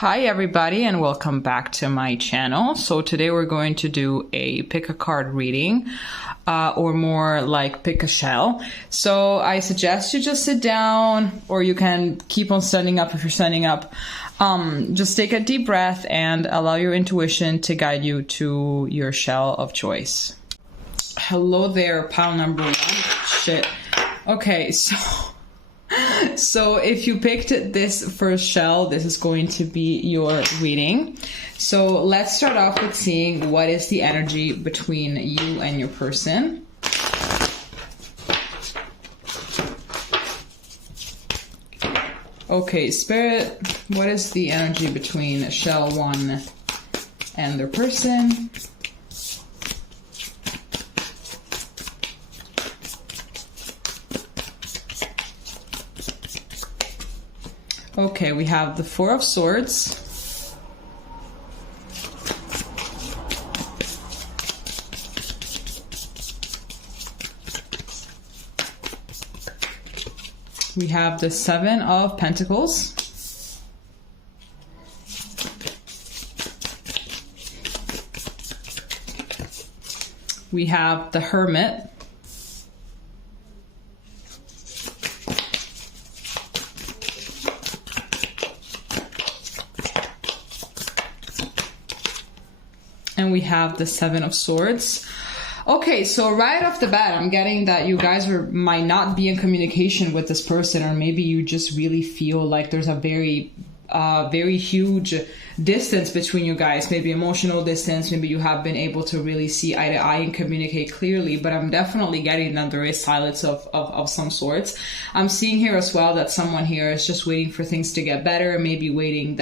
Hi everybody and welcome back to my channel. So today we're going to do a pick a card reading or more like pick a shell. So I suggest you just sit down, or you can keep on standing up if you're standing up. Just take a deep breath and allow your intuition to guide you to your shell of choice. Hello there, pile number one. Shit. Okay, so if you picked this first shell, this is going to be your reading. So let's start off with seeing what is the energy between you and your person. Okay, Spirit, what is the energy between shell one and their person? Okay, we have the Four of Swords. We have the Seven of Pentacles. We have the Hermit. And we have the Seven of Swords. Okay, so right off the bat, I'm getting that you guys might not be in communication with this person, or maybe you just really feel like there's a very huge distance between you guys, maybe emotional distance, maybe you have been able to really see eye to eye and communicate clearly, but I'm definitely getting that there is silence of some sorts. I'm seeing here as well that someone here is just waiting for things to get better, maybe waiting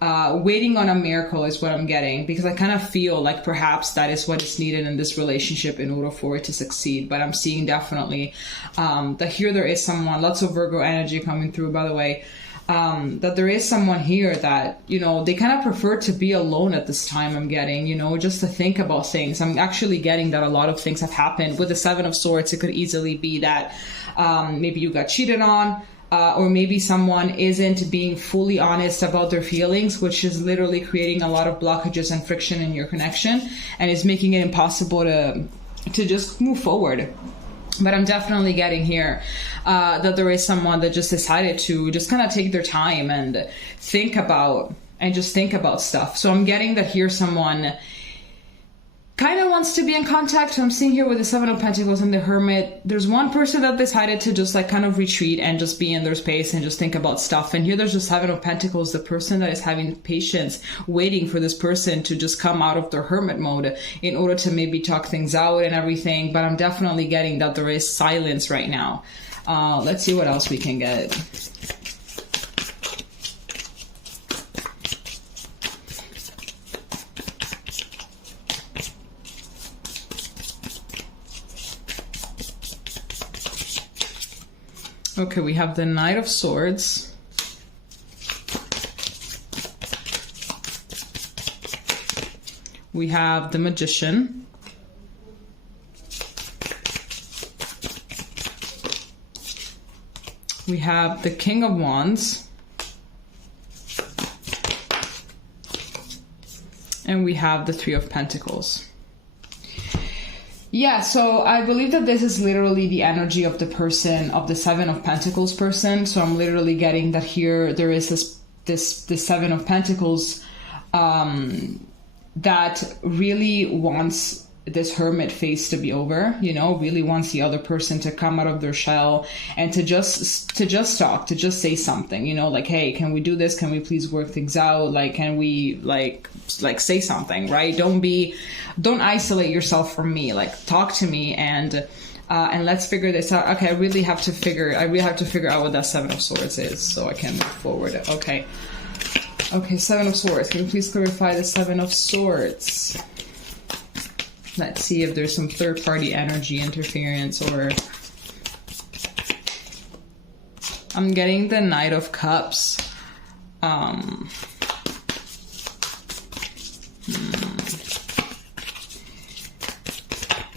on a miracle is what I'm getting, because I kind of feel like perhaps that is what is needed in this relationship in order for it to succeed. But I'm seeing definitely that here there is someone, lots of Virgo energy coming through, by the way, that there is someone here that, you know, they kind of prefer to be alone at this time. I'm getting, you know, just to think about things. I'm actually getting that a lot of things have happened. With the Seven of Swords, it could easily be that maybe you got cheated on. Or maybe someone isn't being fully honest about their feelings, which is literally creating a lot of blockages and friction in your connection, and is making it impossible to just move forward. But I'm definitely getting here that there is someone that just decided to just kind of take their time and think about stuff. So I'm getting that here someone kind of wants to be in contact. So I'm seeing here with the Seven of Pentacles and the Hermit, there's one person that decided to just like kind of retreat and just be in their space and just think about stuff. And here there's the Seven of Pentacles, the person that is having patience, waiting for this person to just come out of their hermit mode in order to maybe talk things out and everything. But I'm definitely getting that there is silence right now. Let's see what else we can get. Okay, we have the Knight of Swords. We have the Magician. We have the King of Wands. And we have the Three of Pentacles. Yeah, so I believe that this is literally the energy of the person, of the Seven of Pentacles person. So I'm literally getting that here there is this Seven of Pentacles that really wants this hermit phase to be over, you know, really wants the other person to come out of their shell and to just talk, to just say something, you know, like, hey, can we do this? Can we please work things out? Like, can we like say something, right? Don't isolate yourself from me, like talk to me and let's figure this out. Okay, I really have to figure out what that Seven of Swords is so I can move forward. Okay, Seven of Swords. Can you please clarify the Seven of Swords? Let's see if there's some third-party energy interference, or I'm getting the Knight of Cups.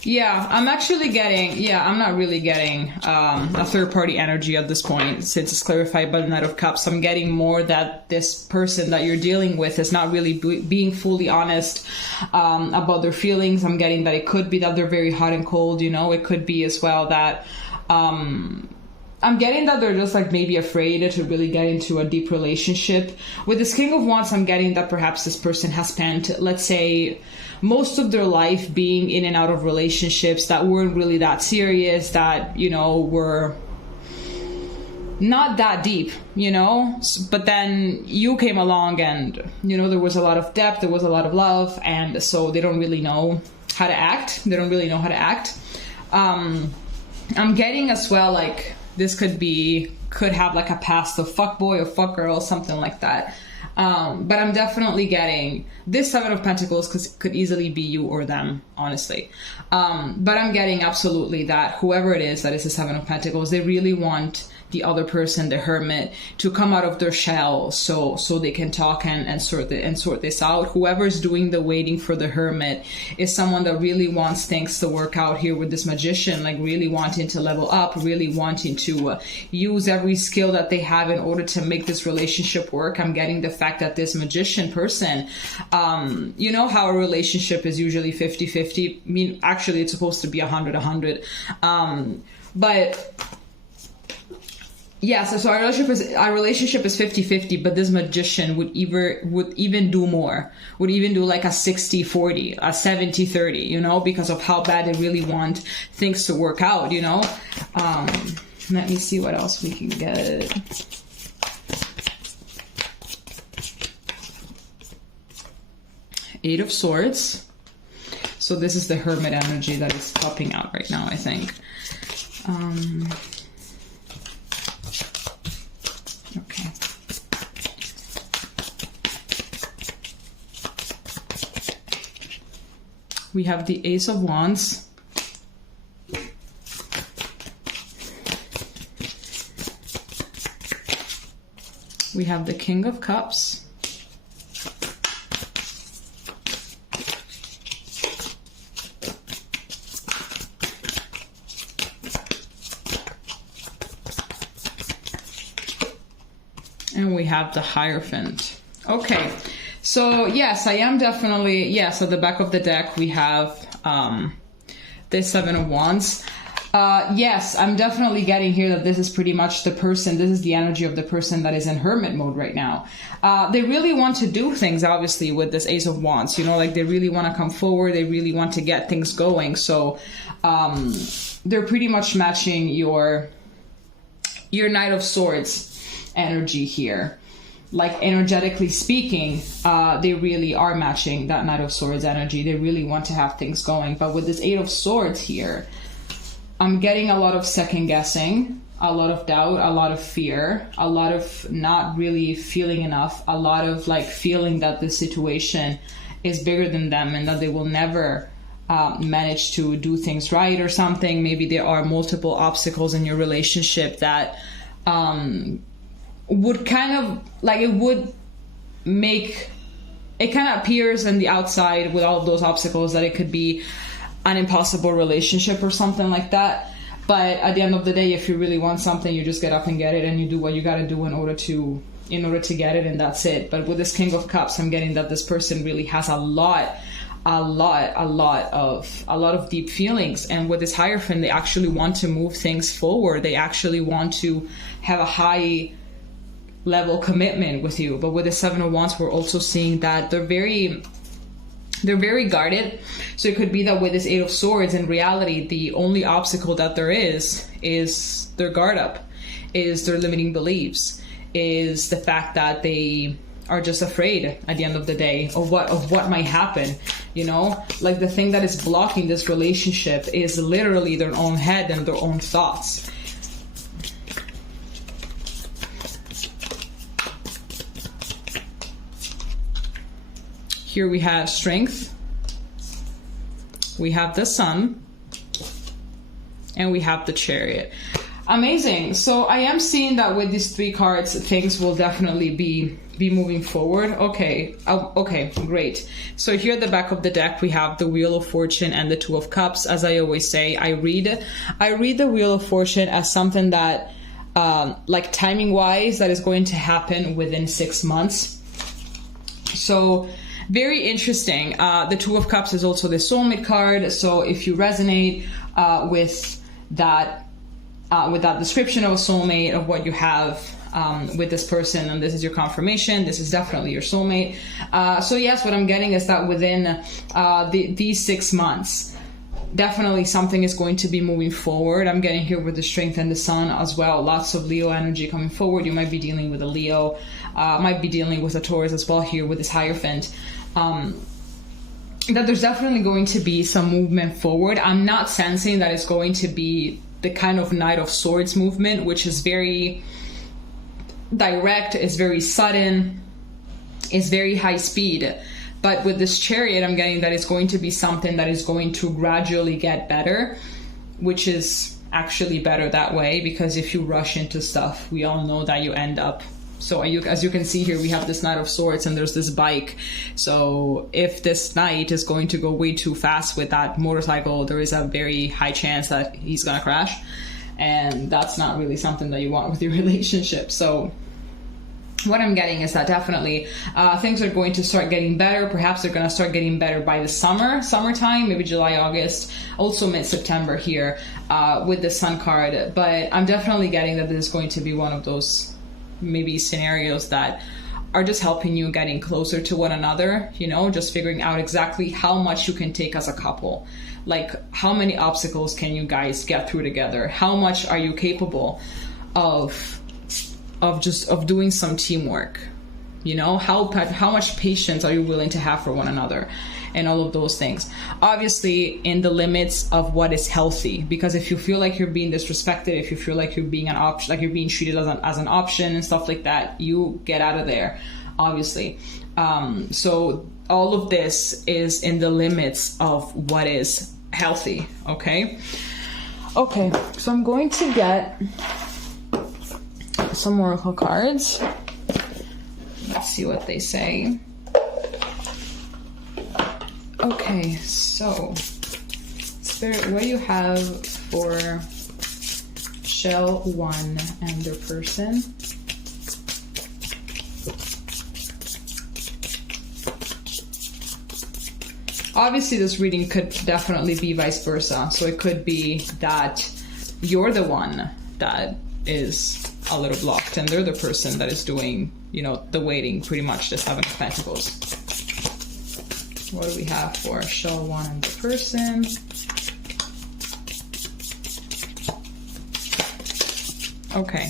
Yeah, I'm actually getting, I'm not really getting a third party energy at this point, since it's clarified by the Knight of Cups. I'm getting more that this person that you're dealing with is not really being fully honest about their feelings. I'm getting that it could be that they're very hot and cold, you know, it could be as well that I'm getting that they're just like maybe afraid to really get into a deep relationship. With this King of Wands, I'm getting that perhaps this person has spent, let's say, most of their life being in and out of relationships that weren't really that serious, that, you know, were not that deep, you know. But then you came along and, you know, there was a lot of depth, there was a lot of love, and so they don't really know how to act. They don't really know how to act. I'm getting as well, like, this could have like a past of fuckboy or fuckgirl, something like that. But I'm definitely getting this Seven of Pentacles could easily be you or them, honestly. But I'm getting absolutely that whoever it is that is the Seven of Pentacles, they really want the other person, the Hermit, to come out of their shell so they can talk and sort this out. Whoever's doing the waiting for the Hermit is someone that really wants things to work out here with this Magician, like really wanting to level up, really wanting to use every skill that they have in order to make this relationship work. I'm getting the fact that this Magician person, you know how a relationship is usually 50-50. I mean, actually it's supposed to be 100-100. But yeah, so our relationship is 50-50, but this Magician would even do more, would even do like a 60-40, a 70-30, you know, because of how bad they really want things to work out, you know. Let me see what else we can get. Eight of Swords. So this is the Hermit energy that is popping out right now, I think. Okay. We have the Ace of Wands. We have the King of Cups. And we have the Hierophant. Okay, so yes, I am definitely, yes, at the back of the deck we have the Seven of Wands. Yes, I'm definitely getting here that this is pretty much the person, this is the energy of the person that is in Hermit mode right now. They really want to do things, obviously, with this Ace of Wands, you know, like they really want to come forward, they really want to get things going. So they're pretty much matching your Knight of Swords energy here. Like, energetically speaking, they really are matching that Knight of Swords energy. They really want to have things going. But with this Eight of Swords here, I'm getting a lot of second guessing, a lot of doubt, a lot of fear, a lot of not really feeling enough, a lot of like feeling that the situation is bigger than them and that they will never manage to do things right or something. Maybe there are multiple obstacles in your relationship that would kind of like, it would make it kind of appears on the outside with all of those obstacles that it could be an impossible relationship or something like that. But at the end of the day, if you really want something, you just get up and get it, and you do what you got to do in order to get it, and that's it. But with this King of Cups, I'm getting that this person really has a lot of deep feelings. And with this Hierophant, they actually want to move things forward. They actually want to have a high level commitment with you. But with the Seven of Wands, we're also seeing that they're very guarded. So it could be that with this Eight of Swords, in reality, the only obstacle that there is their guard up, is their limiting beliefs, is the fact that they are just afraid at the end of the day of what might happen. You know, like the thing that is blocking this relationship is literally their own head and their own thoughts. Here we have Strength, we have the Sun, and we have the Chariot. Amazing. So I am seeing that with these 3 cards, things will definitely be moving forward. Okay. Okay, great. So here at the back of the deck, we have the Wheel of Fortune and the Two of Cups. As I always say, I read the Wheel of Fortune as something that, like timing wise, that is going to happen within 6 months. So very interesting. The Two of Cups is also the soulmate card. So if you resonate with that description of a soulmate, of what you have with this person, and this is your confirmation, this is definitely your soulmate. So yes, what I'm getting is that within these 6 months, definitely something is going to be moving forward. I'm getting here with the Strength and the Sun as well. Lots of Leo energy coming forward. You might be dealing with a Leo, might be dealing with a Taurus as well here with this Hierophant. That there's definitely going to be some movement forward. I'm not sensing that it's going to be the kind of Knight of Swords movement, which is very direct, is very sudden, is very high speed. But with this Chariot, I'm getting that it's going to be something that is going to gradually get better, which is actually better that way, because if you rush into stuff, we all know that you end up. So as you can see here, we have this Knight of Swords and there's this bike. So if this knight is going to go way too fast with that motorcycle, there is a very high chance that he's going to crash. And that's not really something that you want with your relationship. So what I'm getting is that definitely things are going to start getting better. Perhaps they're going to start getting better by the summertime, maybe July, August, also mid-September here with the Sun card. But I'm definitely getting that this is going to be one of those maybe scenarios that are just helping you getting closer to one another, you know, just figuring out exactly how much you can take as a couple. Like, how many obstacles can you guys get through together? How much are you capable of doing some teamwork? You know, how much patience are you willing to have for one another? And all of those things, obviously in the limits of what is healthy, because if you feel like you're being disrespected, if you feel like you're being an option, like you're being treated as an option and stuff like that, you get out of there, obviously. So all of this is in the limits of what is healthy. Okay, so I'm going to get some oracle cards. Let's see what they say. Okay, so Spirit, what do you have for Shell 1 and their person? Obviously, this reading could definitely be vice versa. So it could be that you're the one that is a little blocked and they're the person that is doing, you know, the waiting, pretty much, the Seven of Pentacles. What do we have for Shell 1 and the person? Okay.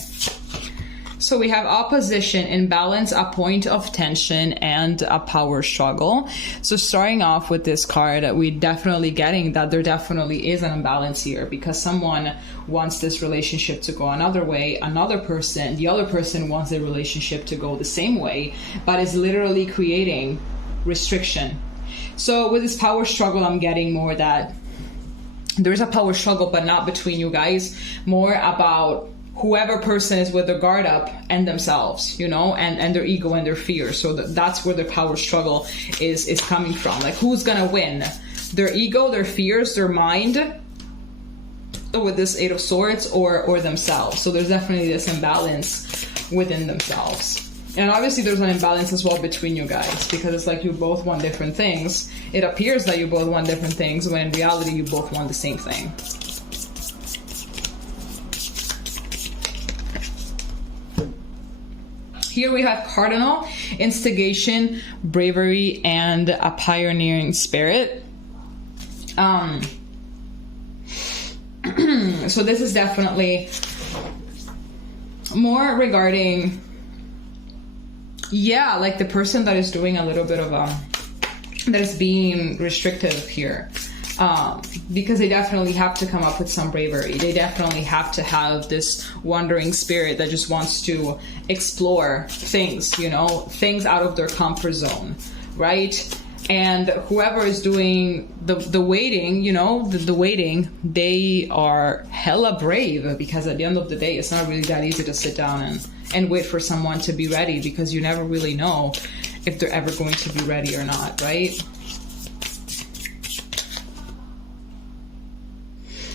So we have opposition, imbalance, a point of tension, and a power struggle. So starting off with this card, we're definitely getting that there definitely is an imbalance here, because someone wants this relationship to go another way, the other person wants the relationship to go the same way, but is literally creating restriction. So with this power struggle, I'm getting more that there's a power struggle, but not between you guys, more about whoever person is with their guard up and themselves, you know, and their ego and their fear. So that's where the power struggle is coming from. Like, who's gonna win? Their ego, their fears, their mind, with this Eight of Swords, or themselves. So there's definitely this imbalance within themselves. And obviously there's an imbalance as well between you guys, because it's like you both want different things. It appears that you both want different things, when in reality you both want the same thing. Here we have Cardinal, instigation, bravery, and a pioneering spirit. So this is definitely more regarding, yeah, like the person that is doing a little bit of that is being restrictive here. Because they definitely have to come up with some bravery. They definitely have to have this wandering spirit that just wants to explore things, you know, things out of their comfort zone, right? And whoever is doing the waiting, you know, the waiting, they are hella brave, because at the end of the day, it's not really that easy to sit down and wait for someone to be ready, because you never really know if they're ever going to be ready or not, right?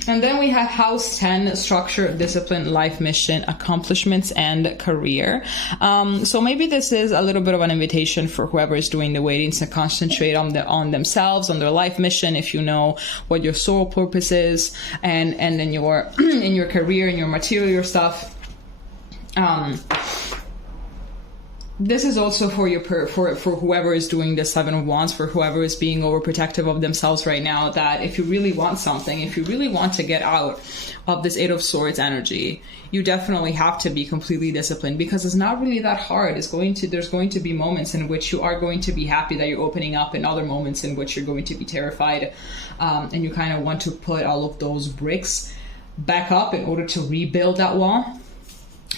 And then we have house 10, structure, discipline, life mission, accomplishments, and career. So maybe this is a little bit of an invitation for whoever is doing the waiting to concentrate on themselves, on their life mission, if you know what your soul purpose is, and in your in your career, in your material stuff. This is also for whoever is doing the 7 of Wands, for whoever is being overprotective of themselves right now, that if you really want something, if you really want to get out of this 8 of Swords energy, you definitely have to be completely disciplined, because it's not really that hard. There's going to be moments in which you are going to be happy that you're opening up, and other moments in which you're going to be terrified, and you kind of want to put all of those bricks back up in order to rebuild that wall.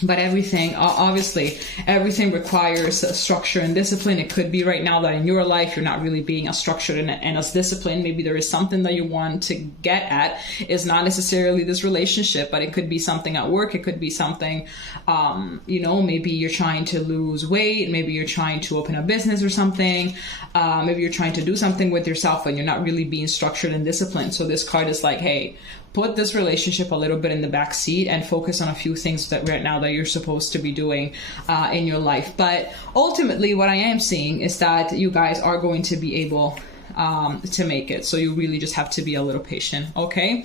But everything, obviously, everything requires structure and discipline. It could be right now that in your life, you're not really being as structured and as disciplined. Maybe there is something that you want to get at. It's not necessarily this relationship, but it could be something at work. It could be something, you know, maybe you're trying to lose weight. Maybe you're trying to open a business or something. Maybe you're trying to do something with yourself and you're not really being structured and disciplined. So this card is like, hey, put this relationship a little bit in the back seat and focus on a few things that right now that you're supposed to be doing in your life. But ultimately, what I am seeing is that you guys are going to be able to make it. So you really just have to be a little patient, okay?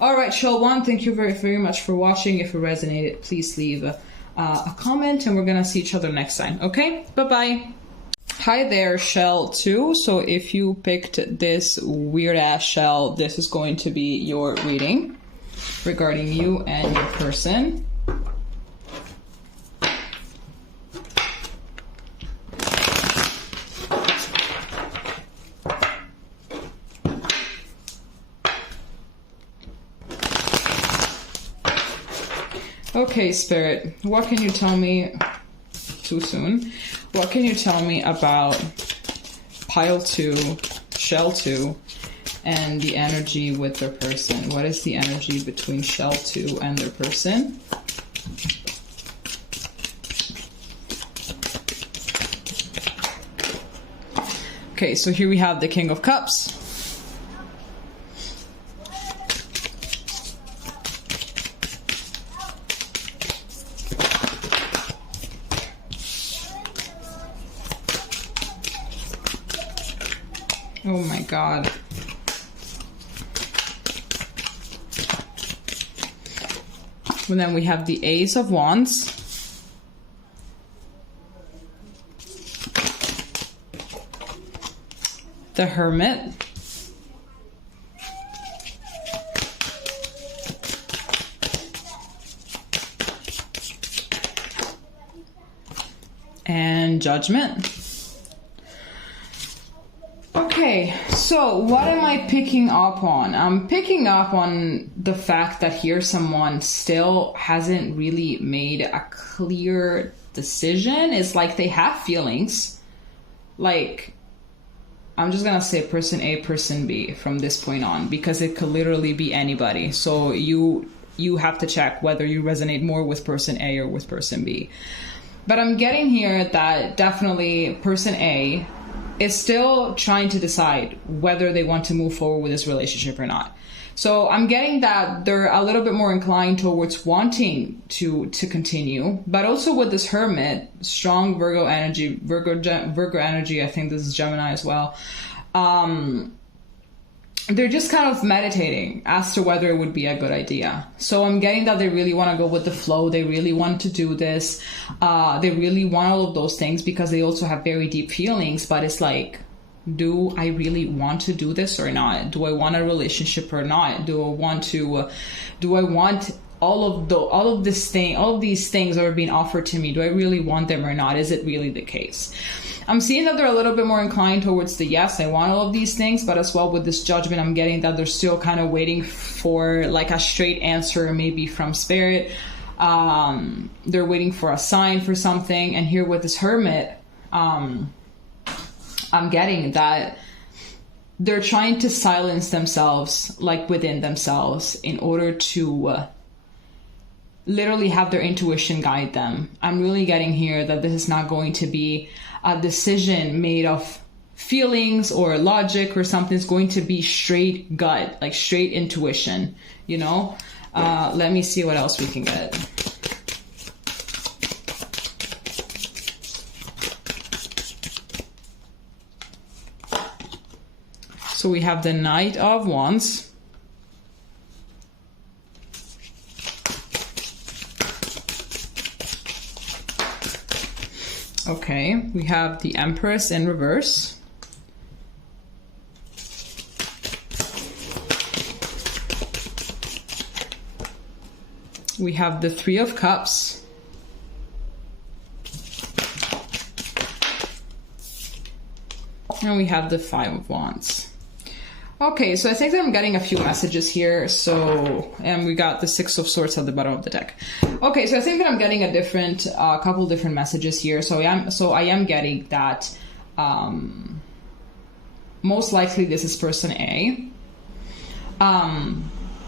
All right, Shell 1, thank you very, very much for watching. If it resonated, please leave a comment, and we're going to see each other next time, okay? Bye-bye. Hi there, Shell 2. So if you picked this weird ass shell, this is going to be your reading regarding you and your person. Okay, Spirit, what can you tell me? Too soon. What can you tell me about pile 2, shell 2, and the energy with their person? What is the energy between shell 2 and their person? Okay, so here we have the King of Cups. Oh my God. And then we have the Ace of Wands. The Hermit. And Judgment. Okay, so what am I picking up on? I'm picking up on the fact that here someone still hasn't really made a clear decision. It's like they have feelings. Like, I'm just gonna say person A, person B from this point on, because it could literally be anybody. So you have to check whether you resonate more with person A or with person B. But I'm getting here that definitely person A is still trying to decide whether they want to move forward with this relationship or not. So I'm getting that they're a little bit more inclined towards wanting to continue, but also with this Hermit, strong Virgo energy, Virgo energy, I think this is Gemini as well. They're just kind of meditating as to whether it would be a good idea. So I'm getting that they really want to go with the flow. They really want to do this. They really want all of those things because they also have very deep feelings. But it's like, do I really want to do this or not? Do I want a relationship or not? Do I want all of these things that are being offered to me? Do I really want them or not? Is it really the case? I'm seeing that they're a little bit more inclined towards the yes, I want all of these things, but as well with this Judgment, I'm getting that they're still kind of waiting for like a straight answer, maybe from Spirit. They're waiting for a sign for something. And here with this Hermit, I'm getting that they're trying to silence themselves, like within themselves, in order to literally have their intuition guide them. I'm really getting here that this is not going to be a decision made of feelings or logic or something. It's going to be straight gut, like straight intuition, you know? Let me see what else we can get. So we have the Knight of Wands. Okay, we have the Empress in reverse. We have the Three of Cups. And we have the Five of Wands. Okay, so I think that I'm getting a few messages here. So, and we got the Six of Swords at the bottom of the deck. Okay, so I think that I'm getting a different, couple different messages here. So I am getting that most likely this is person A.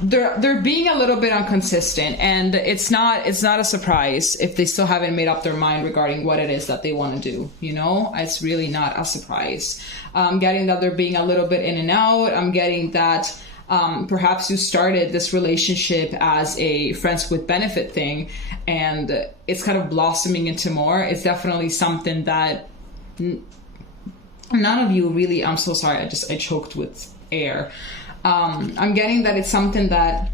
They're being a little bit inconsistent, and it's not a surprise if they still haven't made up their mind regarding what it is that they want to do. You know, it's really not a surprise. I'm getting that they're being a little bit in and out. I'm getting that perhaps you started this relationship as a friends with benefit thing, and it's kind of blossoming into more. It's definitely something that none of you really. I'm so sorry. I choked with air. I'm getting that it's something that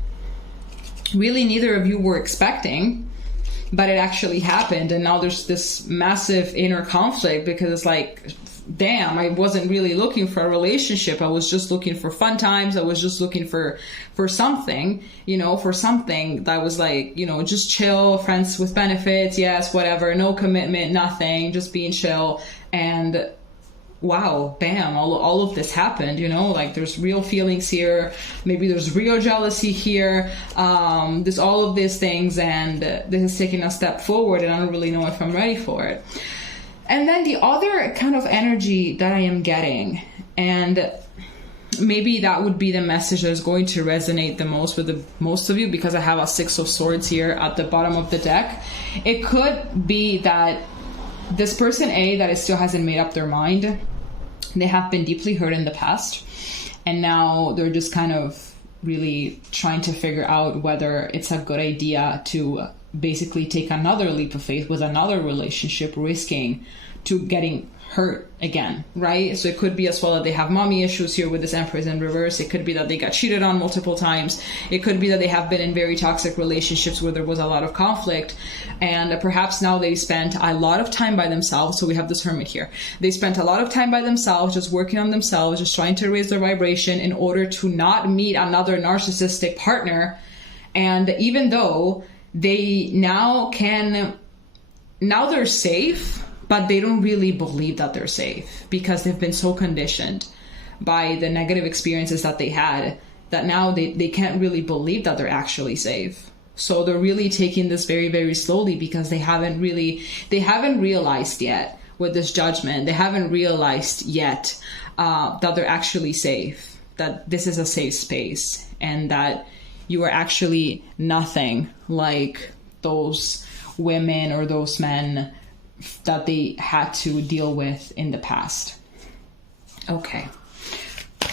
really neither of you were expecting, but it actually happened. And now there's this massive inner conflict because it's like, damn, I wasn't really looking for a relationship. I was just looking for fun times. I was just looking for something, you know, for something that was like, you know, just chill, friends with benefits. Yes, whatever. No commitment, nothing, just being chill. And wow, bam, all of this happened, you know, like there's real feelings here. Maybe there's real jealousy here. There's all of these things, and this is taking a step forward, and I don't really know if I'm ready for it. And then the other kind of energy that I am getting, and maybe that would be the message that is going to resonate the most with the most of you, because I have a Six of Swords here at the bottom of the deck. It could be that this person A that still hasn't made up their mind, they have been deeply hurt in the past, and now they're just kind of really trying to figure out whether it's a good idea to basically take another leap of faith with another relationship, risking to getting hurt again, right? So it could be as well that they have mommy issues here with this Empress in reverse. It could be that they got cheated on multiple times. It could be that they have been in very toxic relationships where there was a lot of conflict, and perhaps now they spent a lot of time by themselves. So we have this Hermit here. They spent a lot of time by themselves, just working on themselves, just trying to raise their vibration in order to not meet another narcissistic partner. And even though they now they're safe, but they don't really believe that they're safe because they've been so conditioned by the negative experiences that they had that now they can't really believe that they're actually safe. So they're really taking this very, very slowly because they haven't realized yet with this judgment. They haven't realized yet that they're actually safe, that this is a safe space, and that you are actually nothing like those women or those men that they had to deal with in the past. Okay,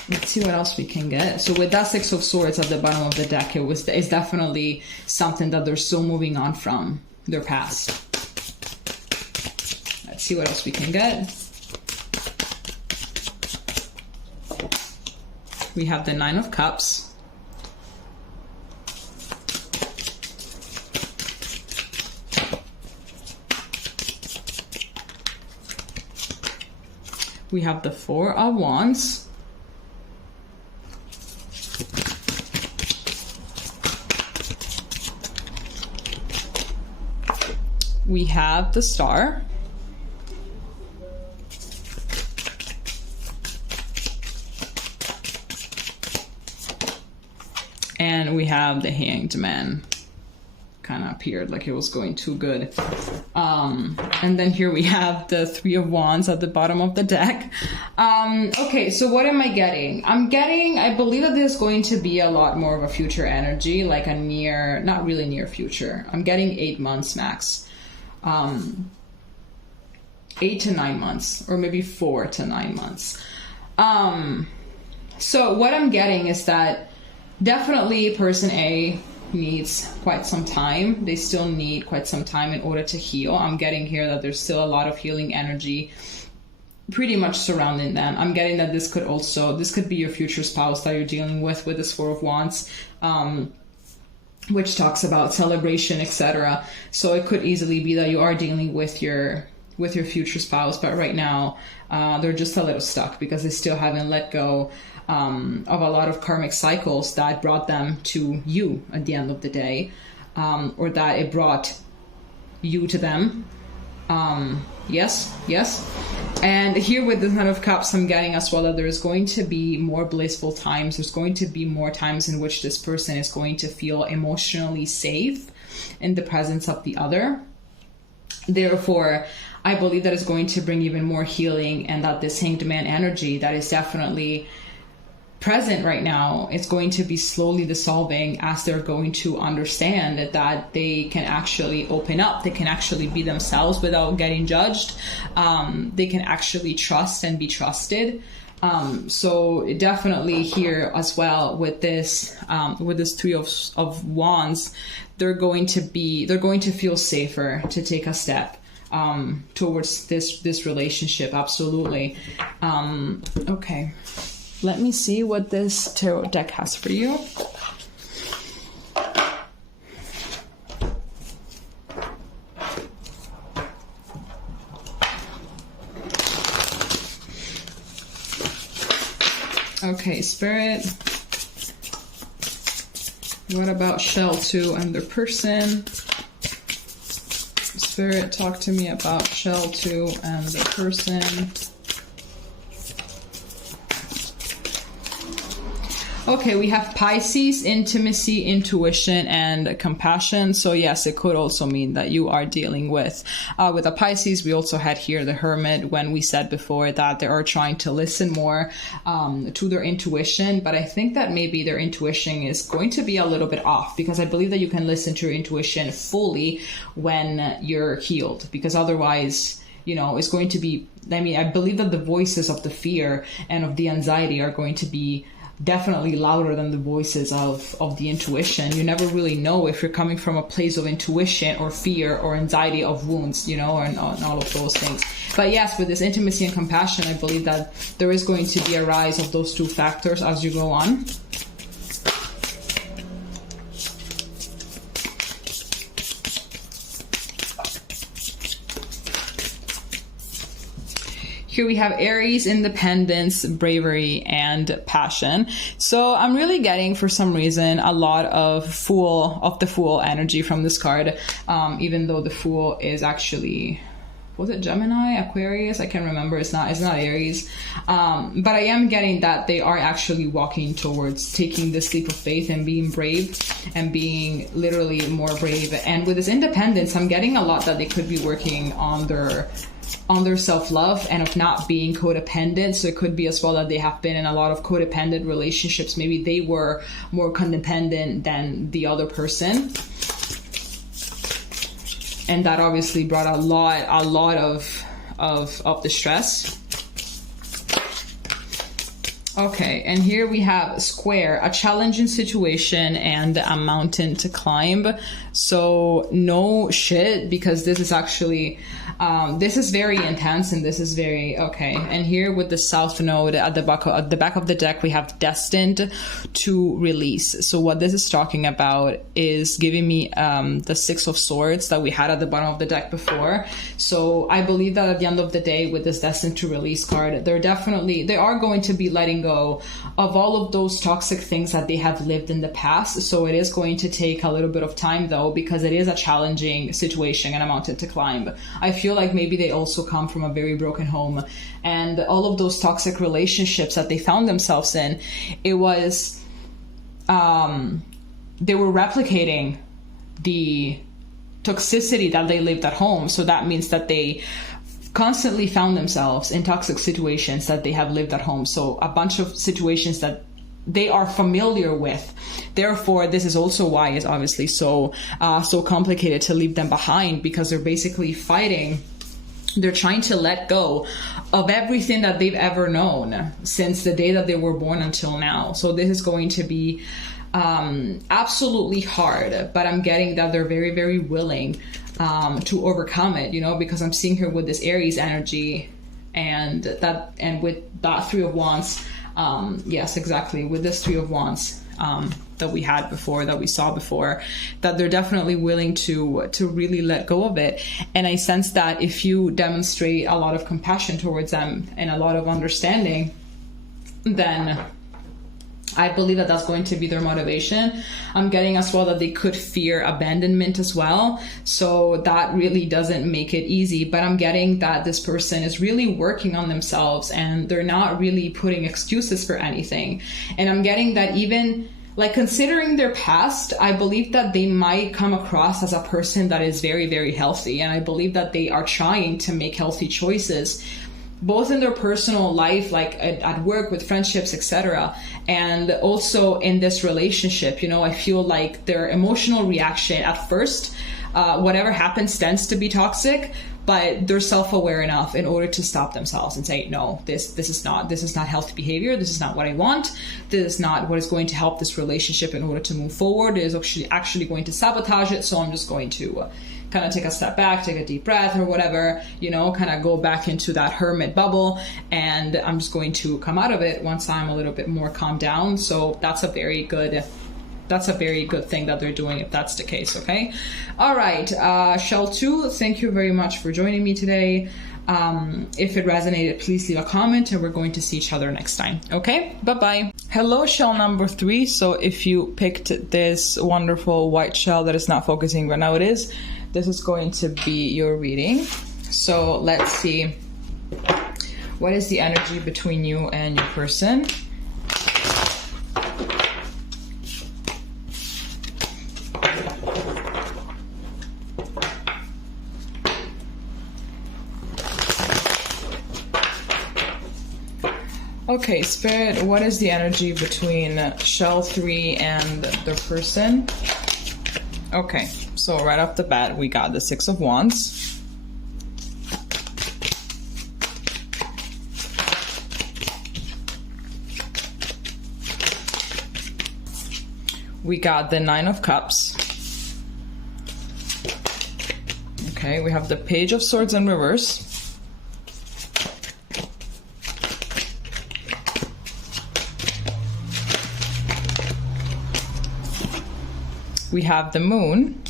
let's see what else we can get. So with that Six of Swords at the bottom of the deck, it's definitely something that they're still moving on from their past. Let's see what else we can get. We have the Nine of Cups. We have the Four of Wands. We have the Star. And we have the Hanged Man. kind of appeared like it was going too good. And then here we have the Three of Wands at the bottom of the deck. Okay, so what am I getting? I believe that there's going to be a lot more of a future energy, like a near, not really near future. I'm getting 8 months max. 8 to 9 months, or maybe 4 to 9 months. So what I'm getting is that definitely person A needs quite some time. They still need quite some time in order to heal. I'm getting here that there's still a lot of healing energy pretty much surrounding them. I'm getting that this could be your future spouse that you're dealing with this Four of Wands, which talks about celebration, etc. So it could easily be that you are dealing with your future spouse, but right now they're just a little stuck because they still haven't let go of a lot of karmic cycles that brought them to you at the end of the day, or that it brought you to them. Yes. And here with the Ten of Cups, I'm getting as well that there's going to be more blissful times. There's going to be more times in which this person is going to feel emotionally safe in the presence of the other. Therefore, I believe that is going to bring even more healing, and that this Hanged Man energy that is definitely present right now, it's going to be slowly dissolving as they're going to understand that they can actually open up, they can actually be themselves without getting judged, they can actually trust and be trusted. So definitely here as well with this Three of Wands, they're going to feel safer to take a step towards this relationship. Absolutely. Okay. Let me see what this tarot deck has for you. Okay, Spirit. What about Shell 2 and their person? Spirit, talk to me about Shell 2 and their person. Okay, we have Pisces, intimacy, intuition, and compassion. So yes, it could also mean that you are dealing with a Pisces. We also had here the Hermit when we said before that they are trying to listen more to their intuition. But I think that maybe their intuition is going to be a little bit off, because I believe that you can listen to your intuition fully when you're healed, because otherwise, it's going to be, I believe that the voices of the fear and of the anxiety are going to be definitely louder than the voices of the intuition. You never really know if you're coming from a place of intuition or fear or anxiety of wounds, and all of those things. But yes, with this intimacy and compassion, I believe that there is going to be a rise of those two factors as you go on. Here we have Aries, independence, bravery, and passion. So I'm really getting, for some reason, a lot of the Fool energy from this card, even though the Fool is actually, was it Gemini, Aquarius? I can't remember. It's not Aries. But I am getting that they are actually walking towards taking this leap of faith and being brave and being literally more brave. And with this independence, I'm getting a lot that they could be working on their self-love and of not being codependent. So it could be as well that they have been in a lot of codependent relationships. Maybe they were more codependent than the other person, and that obviously brought a lot of distress. Okay, and here we have Square, a challenging situation and a mountain to climb. So no shit, because this is actually this is very intense, and this is very okay. And here with the South Node at the back of the deck, we have destined to release. So what this is talking about is giving me the Six of Swords that we had at the bottom of the deck before. So I believe that at the end of the day, with this destined to release card, they are going to be letting go of all of those toxic things that they have lived in the past. So it is going to take a little bit of time though, because it is a challenging situation and a mountain to climb. I feel like maybe they also come from a very broken home, and all of those toxic relationships that they found themselves in, it was they were replicating the toxicity that they lived at home. So that means that they constantly found themselves in toxic situations that they have lived at home. So a bunch of situations that they are familiar with. Therefore, this is also why it's obviously so complicated to leave them behind, because they're basically fighting. They're trying to let go of everything that they've ever known since the day that they were born until now. So this is going to be absolutely hard, but I'm getting that they're very, very willing to overcome it, you know, because I'm seeing here with this Aries energy and with that Three of Wands. Yes, exactly. With this Three of Wands that we had before, that we saw before, that they're definitely willing to really let go of it. And I sense that if you demonstrate a lot of compassion towards them and a lot of understanding, then I believe that that's going to be their motivation. I'm getting as well that they could fear abandonment as well. So that really doesn't make it easy. But I'm getting that this person is really working on themselves and they're not really putting excuses for anything. And I'm getting that even like considering their past, I believe that they might come across as a person that is very, very healthy. And I believe that they are trying to make healthy choices, both in their personal life, like at work, with friendships, etc., and also in this relationship. You know, I feel like their emotional reaction at first, whatever happens tends to be toxic, but they're self-aware enough in order to stop themselves and say, no, this is not healthy behavior. This is not what I want. This is not what is going to help this relationship in order to move forward. It is actually going to sabotage it. So I'm just going to kind of take a step back, take a deep breath or whatever, you know, kind of go back into that hermit bubble. And I'm just going to come out of it once I'm a little bit more calmed down. So that's a very good thing that they're doing if that's the case. Okay. All right. Shell 2, thank you very much for joining me today. If it resonated, please leave a comment and we're going to see each other next time. Okay. Bye-bye. Hello, shell number 3. So if you picked this wonderful white shell that is not focusing, but now it is, this is going to be your reading. So let's see. What is the energy between you and your person? Okay, Spirit, what is the energy between shell 3 and the person? Okay, so right off the bat, we got the 6 of Wands. We got the 9 of Cups. Okay, we have the Page of Swords in reverse. We have the Moon,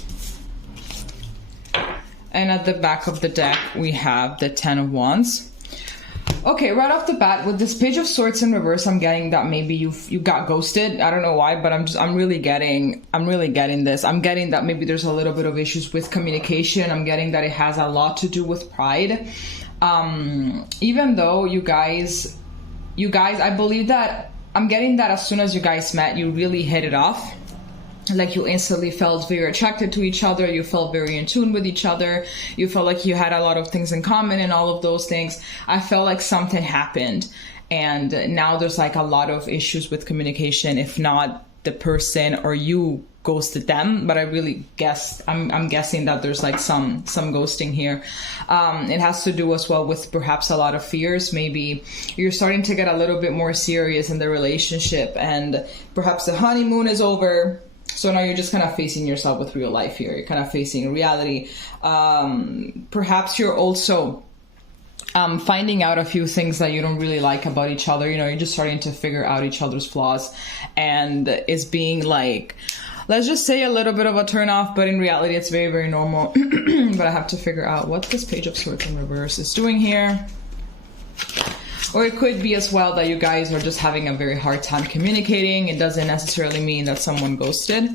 and at the back of the deck we have the 10 of Wands. Okay, right off the bat with this Page of Swords in reverse, I'm getting that maybe you got ghosted. I don't know why, but I'm really getting this. I'm getting that maybe there's a little bit of issues with communication. I'm getting that it has a lot to do with pride. Even though you guys, I believe that I'm getting that as soon as you guys met, you really hit it off. Like you instantly felt very attracted to each other. You felt very in tune with each other. You felt like you had a lot of things in common and all of those things. I felt like something happened. And now there's like a lot of issues with communication, if not the person or you ghosted them. But I really guess, I'm guessing that there's like some ghosting here. It has to do as well with perhaps a lot of fears. Maybe you're starting to get a little bit more serious in the relationship and perhaps the honeymoon is over. So now you're just kind of facing yourself with real life here. You're kind of facing reality. Perhaps you're also finding out a few things that you don't really like about each other. You know, you're just starting to figure out each other's flaws. And it's being like, let's just say a little bit of a turn off, but in reality it's very, very normal. But I have to figure out what this Page of Swords in reverse is doing here. Or it could be as well that you guys are just having a very hard time communicating. It doesn't necessarily mean that someone ghosted.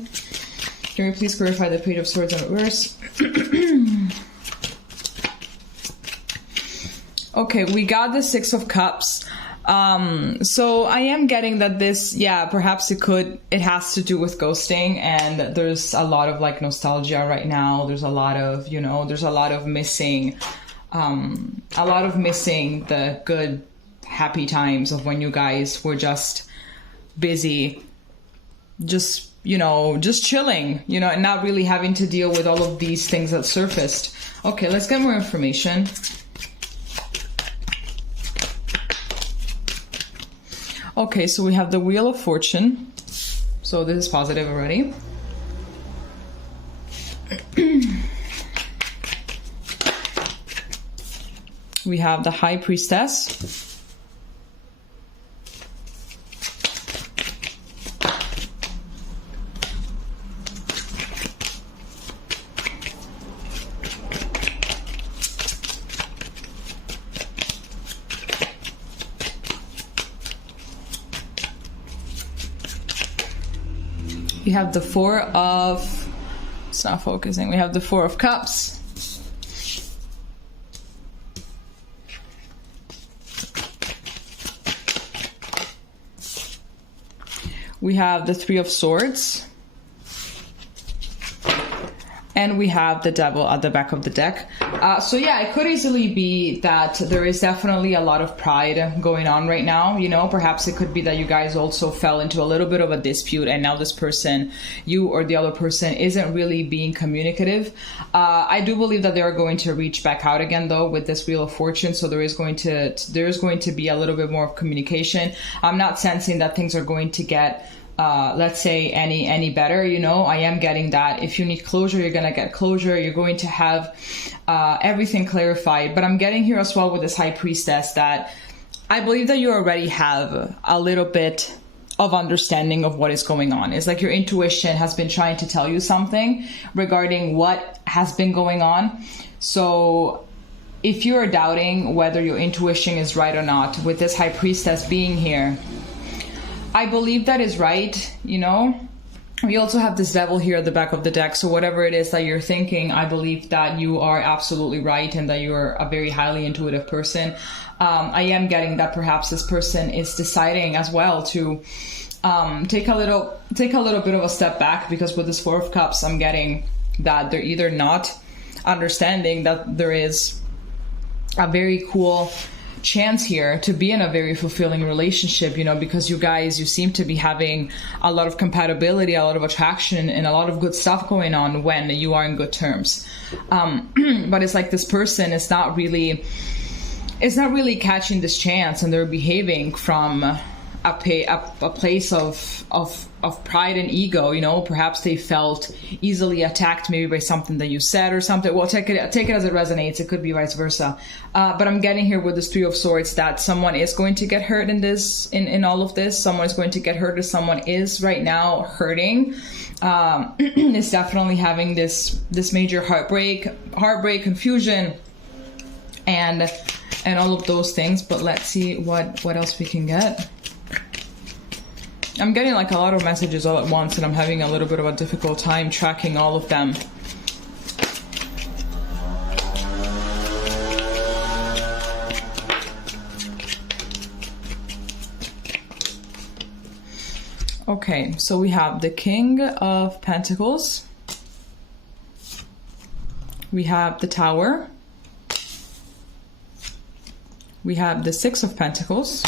Can we please clarify the Page of Swords in reverse? Okay, we got the 6 of Cups. So I am getting that this, yeah, perhaps it has to do with ghosting, and there's a lot of like nostalgia right now. There's a lot of, there's a lot of missing the good, happy times of when you guys were just busy, just chilling, and not really having to deal with all of these things that surfaced. Okay, let's get more information. Okay, so we have the Wheel of Fortune. So this is positive already. We have the High Priestess. We have the Four of... It's not focusing. We have the Four of Cups. We have the Three of Swords. And we have the Devil at the back of the deck. So yeah, it could easily be that there is definitely a lot of pride going on right now. Perhaps it could be that you guys also fell into a little bit of a dispute, and now this person, you or the other person, isn't really being communicative. I do believe that they are going to reach back out again, though, with this Wheel of Fortune. So there is going to be a little bit more of communication. I'm not sensing that things are going to get let's say any better. I am getting that if you need closure, you're gonna get closure. You're going to have everything clarified. But I'm getting here as well with this High Priestess that I believe that you already have a little bit of understanding of what is going on. It's like your intuition has been trying to tell you something regarding what has been going on. So if you're doubting whether your intuition is right or not, with this High Priestess being here, I believe that is right, We also have this Devil here at the back of the deck. So whatever it is that you're thinking, I believe that you are absolutely right and that you're a very highly intuitive person. I am getting that perhaps this person is deciding as well to take a little bit of a step back, because with this Four of Cups, I'm getting that they're either not understanding that there is a very cool chance here to be in a very fulfilling relationship, because you seem to be having a lot of compatibility, a lot of attraction, and a lot of good stuff going on when you are in good terms. But it's like this person is not really catching this chance, and they're behaving from a place of pride and ego. Perhaps they felt easily attacked maybe by something that you said or something. Well, take it as it resonates. It could be vice versa. But I'm getting here with this Three of Swords that someone is going to get hurt in all of this. Someone is going to get hurt, or someone is right now hurting. Is definitely having this major heartbreak, confusion, and all of those things. But let's see what else we can get. I'm getting like a lot of messages all at once, and I'm having a little bit of a difficult time tracking all of them. Okay, so we have the King of Pentacles. We have the Tower. We have the Six of Pentacles.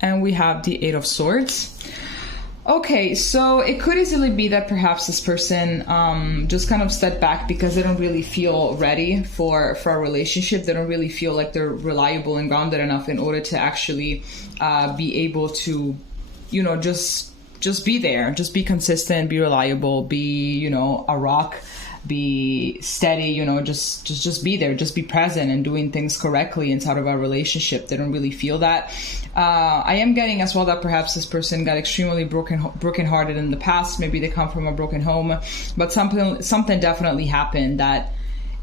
And we have the Eight of Swords. Okay, so it could easily be that perhaps this person just kind of stepped back because they don't really feel ready for a relationship. They don't really feel like they're reliable and grounded enough in order to actually be able to, just be there. Just be consistent, be reliable, be, a rock, be steady, just be there, just be present and doing things correctly inside of a relationship. They don't really feel that. I am getting as well that perhaps this person got extremely brokenhearted in the past. Maybe they come from a broken home, but something definitely happened that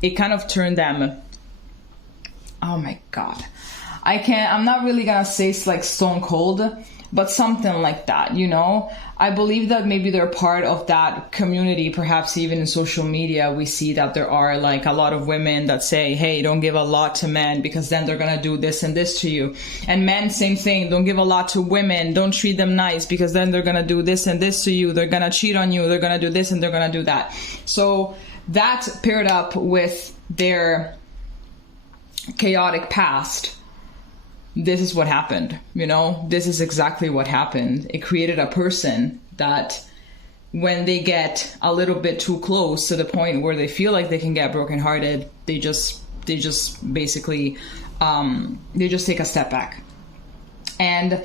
it kind of turned them. Oh my God. I'm not really gonna say it's like stone cold, but something like that, you know. I believe that maybe they're part of that community. Perhaps even in social media, we see that there are like a lot of women that say, hey, don't give a lot to men because then they're going to do this and this to you. And men, same thing. Don't give a lot to women. Don't treat them nice because then they're going to do this and this to you. They're going to cheat on you. They're going to do this and they're going to do that. So that paired up with their chaotic past, this is what happened, you know. This is exactly what happened. It created a person that when they get a little bit too close to the point where they feel like they can get brokenhearted, they just basically they just take a step back. And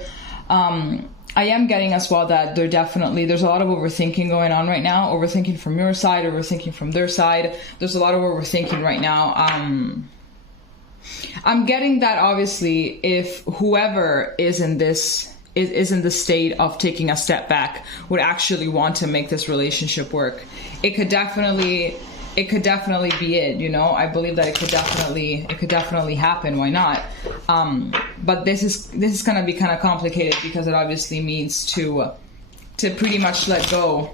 I am getting as well that there's a lot of overthinking going on right now. Overthinking from your side, overthinking from their side. There's a lot of overthinking right now. I'm getting that obviously if whoever is in this is in the state of taking a step back would actually want to make this relationship work, it could definitely be it, you know. I believe that it could definitely happen. Why not? But this is going to be kind of complicated because it obviously means to pretty much let go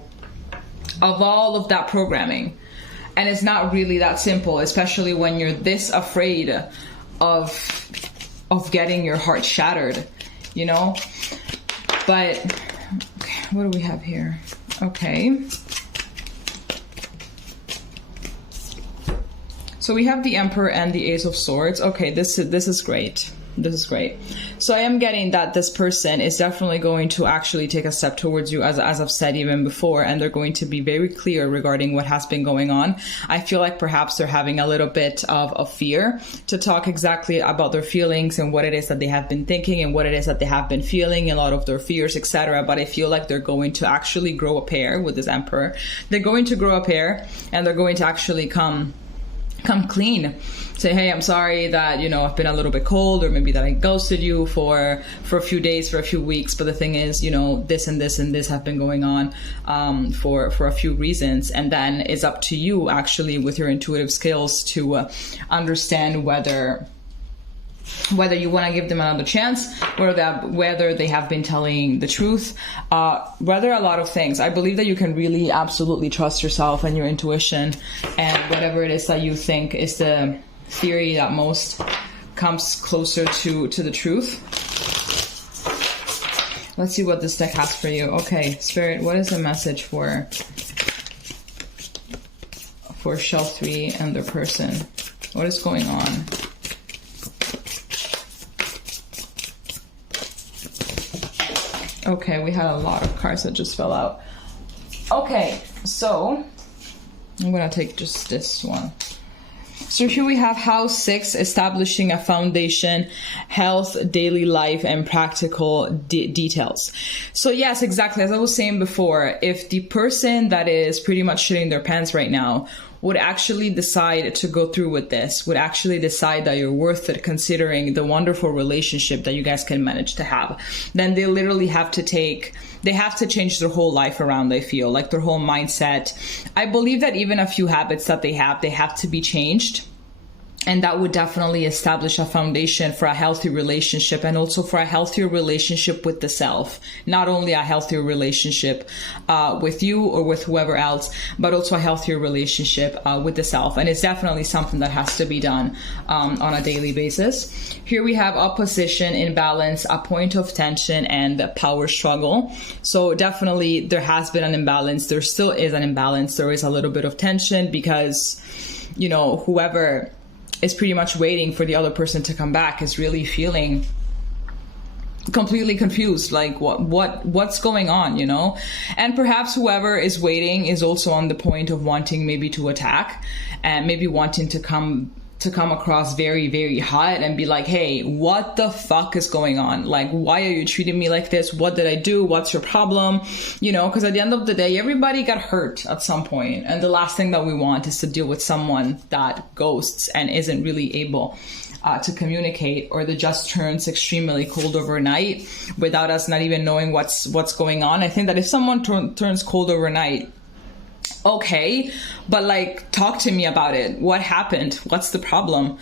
of all of that programming. And it's not really that simple, especially when you're this afraid of getting your heart shattered, you know? But, okay, what do we have here? Okay. So we have the Emperor and the Ace of Swords. Okay, this is great. This is great. So I am getting that this person is definitely going to actually take a step towards you, as I've said even before, and they're going to be very clear regarding what has been going on. I feel like perhaps they're having a little bit of fear to talk exactly about their feelings and what it is that they have been thinking and what it is that they have been feeling, a lot of their fears, etc. But I feel like they're going to actually grow a pair with this Emperor. They're going to grow a pair and they're going to actually come clean, say, hey, I'm sorry that, you know, I've been a little bit cold, or maybe that I ghosted you for a few days, for a few weeks, but the thing is, you know, this and this and this have been going on for a few reasons. And then it's up to you actually with your intuitive skills to understand whether you want to give them another chance, whether they have been telling the truth, whether a lot of things. I believe that you can really absolutely trust yourself and your intuition and whatever it is that you think is the theory that most comes closer to the truth. Let's see what this deck has for you. Okay, Spirit, what is the message for Shelf 3 and their person? What is going on? Okay, we had a lot of cards that just fell out. Okay, so I'm gonna take just this one. So here we have House 6, establishing a foundation, health, daily life, and practical details. So yes, exactly, as I was saying before, if the person that is pretty much shitting their pants right now would actually decide to go through with this, would actually decide that you're worth it considering the wonderful relationship that you guys can manage to have, then they literally have to change their whole life around, I feel, like their whole mindset. I believe that even a few habits that they have to be changed. And that would definitely establish a foundation for a healthy relationship, and also for a healthier relationship with the self. Not only a healthier relationship with you or with whoever else, but also a healthier relationship with the self. And it's definitely something that has to be done on a daily basis. Here we have opposition, imbalance, a point of tension, and power struggle. So definitely there has been an imbalance. There still is an imbalance. There is a little bit of tension because, you know, whoever is pretty much waiting for the other person to come back is really feeling completely confused, like what's going on, you know? And perhaps whoever is waiting is also on the point of wanting maybe to attack and maybe wanting to come across very, very hot and be like, hey, what the fuck is going on? Like, why are you treating me like this? What did I do? What's your problem? You know, because at the end of the day, everybody got hurt at some point. And the last thing that we want is to deal with someone that ghosts and isn't really able to communicate, or that just turns extremely cold overnight without us not even knowing what's going on. I think that if someone turns cold overnight, okay, but like, talk to me about it. What happened? What's the problem?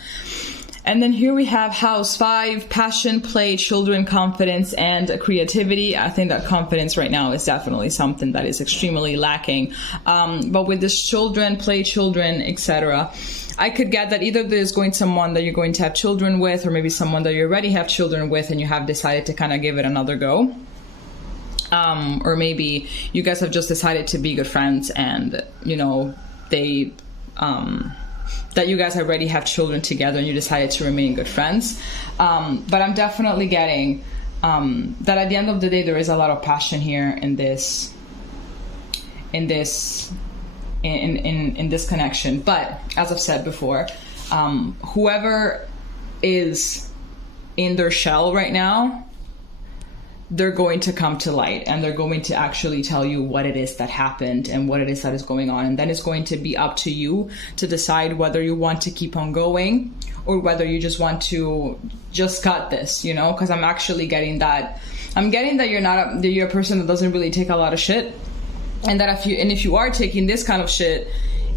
And then here we have house 5, passion, play, children, confidence, and creativity. I think that confidence right now is definitely something that is extremely lacking. But with this children, play, children, etc., I could get that either there's going someone that you're going to have children with, or maybe someone that you already have children with and you have decided to kind of give it another go. Or maybe you guys have just decided to be good friends and, you know, they... that you guys already have children together and you decided to remain good friends. But I'm definitely getting that at the end of the day, there is a lot of passion here in this connection. But as I've said before, whoever is in their shell right now, they're going to come to light and they're going to actually tell you what it is that happened and what it is that is going on. And then it's going to be up to you to decide whether you want to keep on going or whether you just want to just cut this, you know, because I'm actually getting that. I'm getting that you're a person that doesn't really take a lot of shit. And that if you are taking this kind of shit,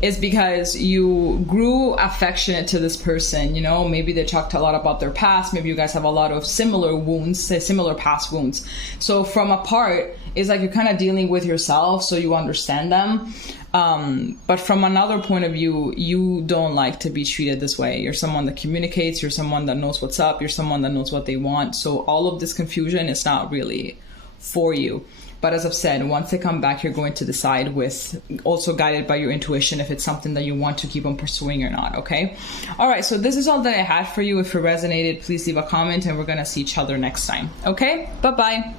is because you grew affectionate to this person, you know, maybe they talked a lot about their past, maybe you guys have a lot of similar wounds, similar past wounds. So from apart, it's like you're kind of dealing with yourself, so you understand them. But from another point of view, you don't like to be treated this way. You're someone that communicates, you're someone that knows what's up, you're someone that knows what they want. So all of this confusion is not really for you. But as I've said, once they come back, you're going to decide with, also guided by your intuition, if it's something that you want to keep on pursuing or not, okay? All right, so this is all that I had for you. If it resonated, please leave a comment and we're going to see each other next time, okay? Bye-bye.